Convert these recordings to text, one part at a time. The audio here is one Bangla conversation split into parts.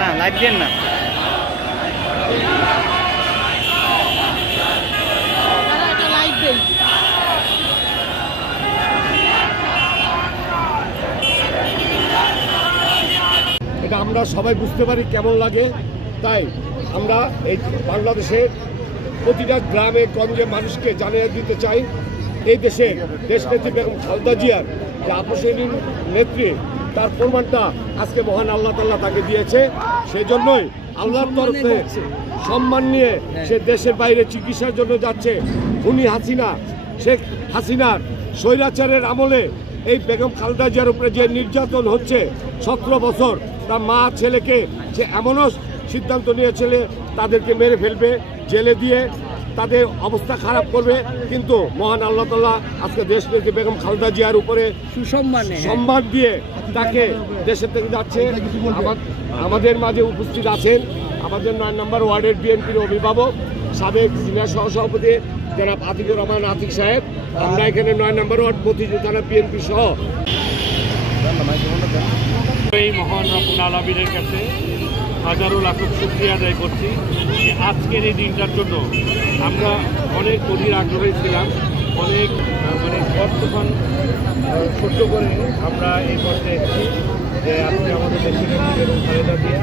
না লাইভ দেন না। এটা আমরা সবাই বুঝতে পারি কেমন লাগে, তাই আমরা এই বাংলাদেশের প্রতিটা গ্রামে গঞ্জে মানুষকে জানিয়ে দিতে চাই এই দেশের দেশনেত্রী বেগম খালেদা জিয়ার যে আপসহীন নেত্রী, তার প্রমাণটা আজকে মহান আল্লাহ তাআলা তাকে দিয়েছে। সেই জন্যই আল্লাহর তরফে সম্মান নিয়ে সে দেশের বাইরে চিকিৎসার জন্য যাচ্ছে। খুনি হাসিনা, শেখ হাসিনার স্বৈরাচারের আমলে এই বেগম খালেদা জিয়ার উপরে যে নির্যাতন হচ্ছে 17 বছর, তার মা ছেলেকে সে এমনও সিদ্ধান্ত নিয়েছিল তাদেরকে মেরে ফেলবে, জেলে দিয়ে তাদের অবস্থা খারাপ করবে, কিন্তু মহান আল্লাহ তাআলা আজকে দেশনেত্রী বেগম খালেদা জিয়ার উপরে সম্মান দিয়ে তাকে দেশের থেকে যাচ্ছে। আমাদের মাঝে উপস্থিত আছেন আমাদের 9 নম্বর ওয়ার্ডের বিএনপির অভিভাবক সাবেক সিনিয়র সহসভাপতি জনাব আতিকুর রহমান আতিক সাহেব। আমরা এখানে 9 নম্বর ওয়ার্ড মতিঝিল থানা বিএনপি সহ এই মহান রব্বুল আলামিনের কাছে হাজারো লাখ শুকরিয়া আদায় করছি আজকের এই দিনটার জন্য। আমরা অনেক অধীর আগ্রহী ছিলাম, অনেক বর্তমান সহ্য করে আমরা এই পর্যায়ে এসেছি যে আজকে আমাদের দেশের বেগম খালেদা জিয়া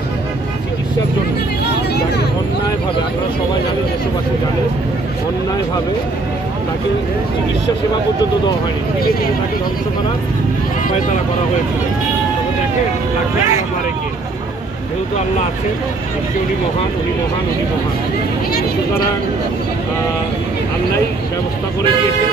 চিকিৎসার জন্য তাকে অন্যায়ভাবে, আপনারা সবাই জানেন, দেশবাসী জানেন, অন্যায়ভাবে তাকে চিকিৎসা সেবা পর্যন্ত দেওয়া হয়নি, ধীরে ধীরে তাকে ধ্বংস করার ফয়সালা করা হয়েছিল। তবে দেখেন লাখে আল্লাহ মারে কে, যেহেতু আল্লাহ আছেন, উনি মহান, উনি মহান, উনি মহান, সুতরাং আল্লাহই ব্যবস্থা করে দিয়েছেন।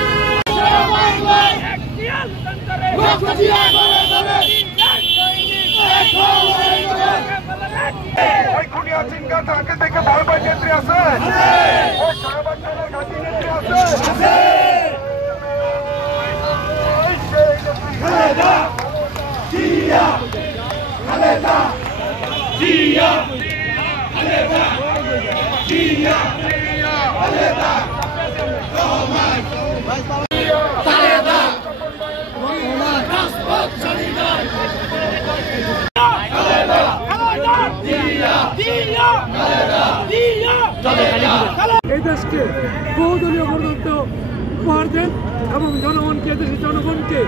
এই দেশকে বহুদলীয় গণতন্ত্র উপহার দেন এবং জনগণকে, এদেশের জনগণকে,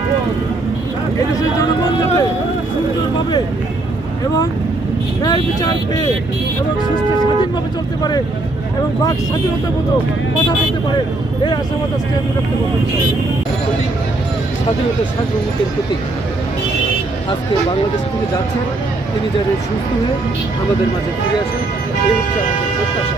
এদেশের জনগণ যাতে সুন্দরভাবে এবং ন্যায় বিচার পেয়ে এবং সুস্থ স্বাধীনভাবে চলতে পারে এবং বাক স্বাধীনতার মতো কথা বলতে পারে, এই আশাবাদ আজকে আমি ব্যক্ত করছি। স্বাধীনতার সার্বভৌমত্বের প্রতীক আজকে বাংলাদেশ থেকে যাচ্ছেন, তিনি যাতে সুস্থ হয়ে আমাদের মাঝে ফিরে আসেন, এই হচ্ছে আমাদের প্রত্যাশা।